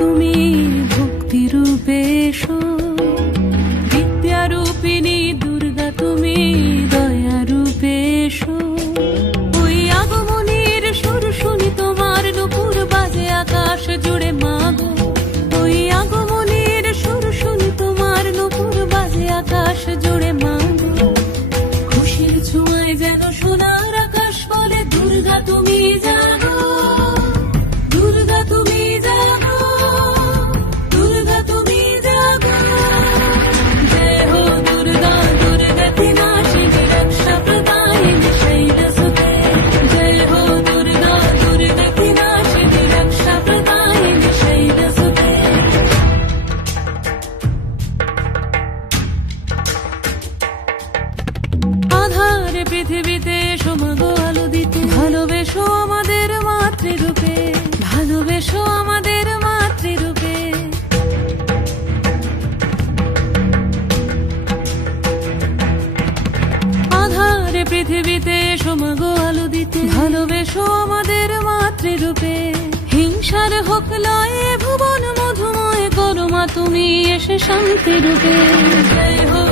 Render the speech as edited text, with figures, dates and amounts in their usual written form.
তুমি ভক্তি রূপে এসো, বিদ্যা রূপিণী দুর্গা তুমি দয়া রূপে এসো। ওই আগমনীর সুর শুনি তোমার নুপুর বাজে আকাশ জুড়ে মাগো, ওই আগমনীর সুর শুনি তোমার নুপুর বাজে আকাশ জুড়ে মাগো। খুশির ছোঁয়ায় যেন সোনার আকাশ বলে দুর্গা তুমি জাগো, দুর্গা তুমি জাগো, দুর্গা তুমি জাগো। জয় হো দুর্গা দুর্গা বিনাশিনী রক্ষা প্রদায়িনী শৈলসুতে, জয় হো দুর্গা দুর্গা বিনাশিনী রক্ষা প্রদায়িনী শৈলসুতে। আধার পৃথিবীতে এসো মাগো আলো দিতে, ভালোবেসো আমাদের মাতৃরূপে, ভালোবেসো আমাদের মাতৃরূপে। আধার পৃথিবীতে এসো মাগো আলো দিতে, ভালোবেসো আমাদের মাতৃরূপে। হিংসার হোক লয়ে ভুবন মধুময় করো মা তুমি এসে শান্তি রূপে। জয় হো